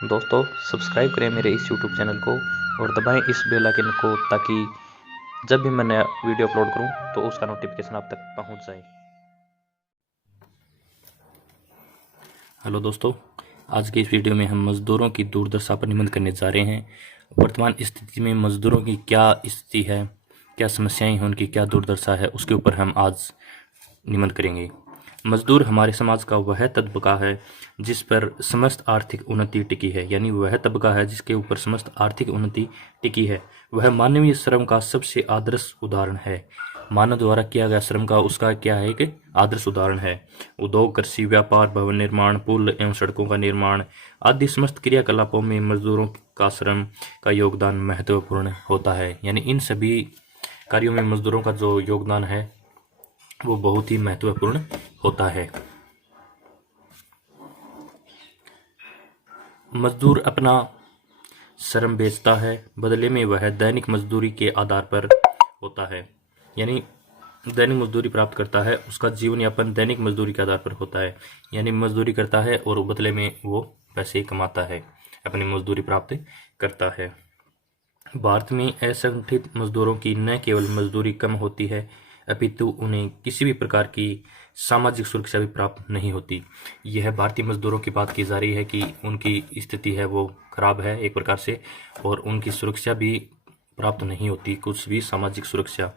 दोस्तों सब्सक्राइब करें मेरे इस YouTube चैनल को और दबाएं इस बेल आइकन को ताकि जब भी मैं नया वीडियो अपलोड करूं तो उसका नोटिफिकेशन आप तक पहुंच जाए। हेलो दोस्तों, आज के इस वीडियो में हम मज़दूरों की दुर्दशा पर निबंध करने जा रहे हैं। वर्तमान स्थिति में मज़दूरों की क्या स्थिति है, क्या समस्याएं हैं, उनकी क्या दुर्दशा है, उसके ऊपर हम आज निबंध करेंगे। मजदूर हमारे समाज का वह तबका है जिस पर समस्त आर्थिक उन्नति टिकी है, यानी वह तबका है जिसके ऊपर समस्त आर्थिक उन्नति टिकी है। वह मानवीय श्रम का सबसे आदर्श उदाहरण है। मानव द्वारा किया गया श्रम का उसका क्या है कि आदर्श उदाहरण है। उद्योग, कृषि, व्यापार, भवन निर्माण, पुल एवं सड़कों का निर्माण आदि समस्त क्रियाकलापों में मजदूरों का श्रम का योगदान महत्वपूर्ण होता है। यानी इन सभी कार्यों में मजदूरों का जो योगदान है वो बहुत ही महत्वपूर्ण होता है। मजदूर अपना श्रम बेचता है, बदले में वह दैनिक मजदूरी के आधार पर होता है। यानी दैनिक मजदूरी प्राप्त करता है, उसका जीवन यापन दैनिक मजदूरी के आधार पर होता है। यानी मजदूरी करता है और बदले में वो पैसे कमाता है, अपनी मजदूरी प्राप्त करता है। भारत में असंगठित मजदूरों की न केवल मजदूरी कम होती है अपितु उन्हें किसी भी प्रकार की सामाजिक सुरक्षा भी प्राप्त नहीं होती। यह भारतीय मजदूरों की बात की जा रही है कि उनकी स्थिति है वो खराब है एक प्रकार से, और उनकी सुरक्षा भी प्राप्त नहीं होती, कुछ भी सामाजिक सुरक्षा।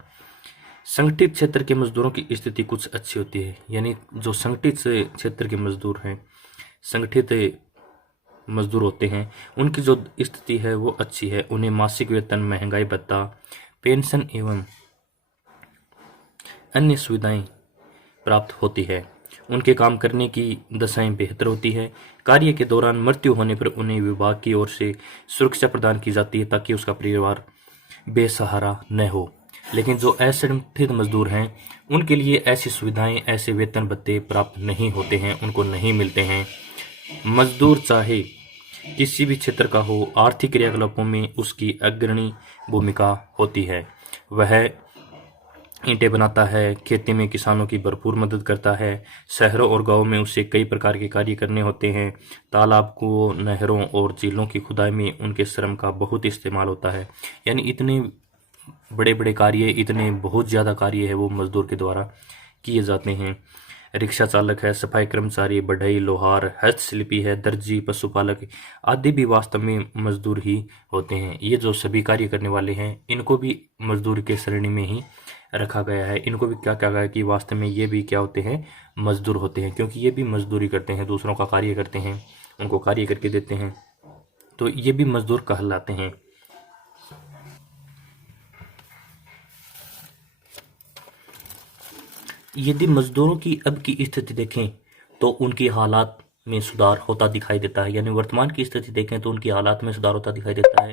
संगठित क्षेत्र के मजदूरों की स्थिति कुछ अच्छी होती है। यानी जो संगठित क्षेत्र के मजदूर हैं, संगठित मजदूर होते हैं, उनकी जो स्थिति है वो अच्छी है। उन्हें मासिक वेतन, महंगाई भत्ता, पेंशन एवं अन्य सुविधाएं प्राप्त होती है। उनके काम करने की दशाएं बेहतर होती है। कार्य के दौरान मृत्यु होने पर उन्हें विभाग की ओर से सुरक्षा प्रदान की जाती है ताकि उसका परिवार बेसहारा न हो। लेकिन जो असंगठित मजदूर हैं उनके लिए ऐसी सुविधाएं, ऐसे वेतन भत्ते प्राप्त नहीं होते हैं, उनको नहीं मिलते हैं। मजदूर चाहे किसी भी क्षेत्र का हो, आर्थिक क्रियाकलापों में उसकी अग्रणी भूमिका होती है। वह ईंटें बनाता है, खेती में किसानों की भरपूर मदद करता है। शहरों और गांवों में उसे कई प्रकार के कार्य करने होते हैं। तालाब, कुओं, नहरों और झीलों की खुदाई में उनके श्रम का बहुत इस्तेमाल होता है। यानी इतने बड़े बड़े कार्य, इतने बहुत ज़्यादा कार्य है वो मजदूर के द्वारा किए जाते हैं। रिक्शा चालक है, सफाई कर्मचारी, बढ़ई, लोहार, हस्तशिल्पी है, दर्जी, पशुपालक आदि भी वास्तव में मजदूर ही होते हैं। ये जो सभी कार्य करने वाले हैं इनको भी मजदूर के श्रेणी में ही रखा गया है। इनको भी क्या कहा गया कि वास्तव में ये भी क्या होते हैं, मजदूर होते हैं, क्योंकि ये भी मजदूरी करते हैं, दूसरों का कार्य करते हैं, उनको कार्य करके देते हैं, तो ये भी मजदूर कहलाते हैं। यदि मजदूरों की अब की स्थिति देखें तो उनकी हालात में सुधार होता दिखाई देता है। यानी वर्तमान की स्थिति देखें तो उनकी हालात में सुधार होता दिखाई देता है।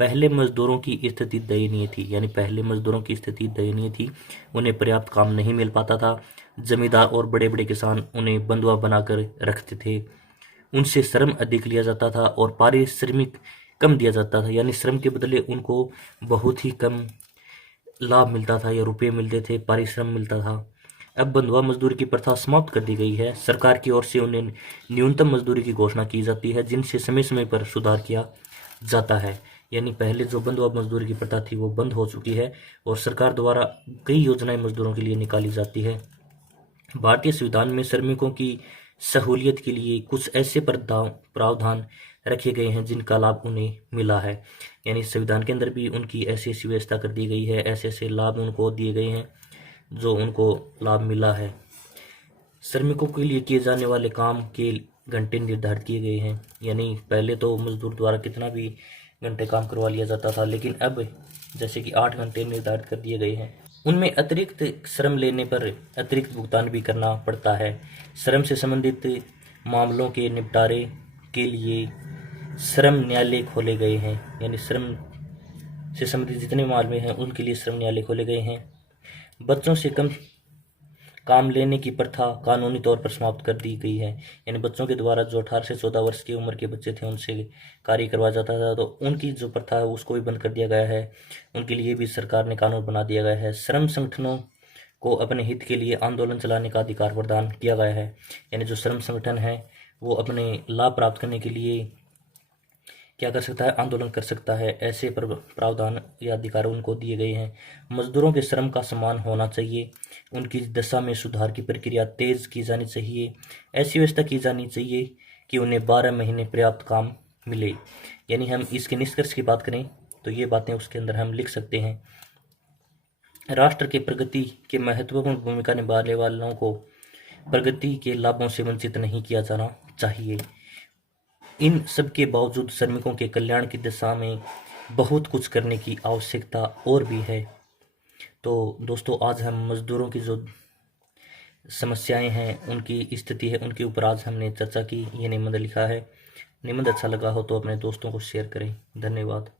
पहले मजदूरों की स्थिति दयनीय थी। यानी पहले मजदूरों की स्थिति दयनीय थी, उन्हें पर्याप्त काम नहीं मिल पाता था। जमींदार और बड़े बड़े किसान उन्हें बंधुआ बनाकर रखते थे, उनसे श्रम अधिक लिया जाता था और पारिश्रमिक कम दिया जाता था। यानी श्रम के बदले उनको बहुत ही कम लाभ मिलता था या रुपये मिलते थे, पारिश्रम मिलता था। अब बंधुआ मजदूरी की प्रथा समाप्त कर दी गई है। सरकार की ओर से उन्हें न्यूनतम मजदूरी की घोषणा की जाती है जिनसे समय समय पर सुधार किया जाता है। यानी पहले जो बंधुआ मजदूरी की प्रथा थी वो बंद हो चुकी है और सरकार द्वारा कई योजनाएं मजदूरों के लिए निकाली जाती है। भारतीय संविधान में श्रमिकों की सहूलियत के लिए कुछ ऐसे प्रावधान रखे गए हैं जिनका लाभ उन्हें मिला है। यानी संविधान के अंदर भी उनकी ऐसी ऐसी व्यवस्था कर दी गई है, ऐसे ऐसे लाभ उनको दिए गए हैं जो उनको लाभ मिला है। श्रमिकों के लिए किए जाने वाले काम के घंटे निर्धारित किए गए हैं। यानी पहले तो मजदूर द्वारा कितना भी घंटे काम करवा लिया जाता था, लेकिन अब जैसे कि 8 घंटे निर्धारित कर दिए गए हैं। उनमें अतिरिक्त श्रम लेने पर अतिरिक्त भुगतान भी करना पड़ता है। श्रम से संबंधित मामलों के निपटारे के लिए श्रम न्यायालय खोले गए हैं। यानी श्रम से संबंधित जितने मामले हैं उनके लिए श्रम न्यायालय खोले गए हैं। बच्चों से कम काम लेने की प्रथा कानूनी तौर पर समाप्त कर दी गई है। यानी बच्चों के द्वारा जो 18 से 14 वर्ष की उम्र के बच्चे थे उनसे कार्य करवाया जाता था, तो उनकी जो प्रथा है उसको भी बंद कर दिया गया है। उनके लिए भी सरकार ने कानून बना दिया गया है। श्रम संगठनों को अपने हित के लिए आंदोलन चलाने का अधिकार प्रदान किया गया है। यानी जो श्रम संगठन है वो अपने लाभ प्राप्त करने के लिए क्या कर सकता है, आंदोलन कर सकता है। ऐसे प्रावधान या अधिकार उनको दिए गए हैं। मजदूरों के श्रम का सम्मान होना चाहिए, उनकी दशा में सुधार की प्रक्रिया तेज की जानी चाहिए, ऐसी व्यवस्था की जानी चाहिए कि उन्हें 12 महीने पर्याप्त काम मिले। यानी हम इसके निष्कर्ष की बात करें तो ये बातें उसके अंदर हम लिख सकते हैं। राष्ट्र के प्रगति के महत्वपूर्ण भूमिका निभाने वालों को प्रगति के लाभों से वंचित नहीं किया जाना चाहिए। इन सब के बावजूद श्रमिकों के कल्याण की दिशा में बहुत कुछ करने की आवश्यकता और भी है। तो दोस्तों, आज हम मजदूरों की जो समस्याएं हैं, उनकी स्थिति है, उनके ऊपर आज हमने चर्चा की। ये निबंध लिखा है। निबंध अच्छा लगा हो तो अपने दोस्तों को शेयर करें। धन्यवाद।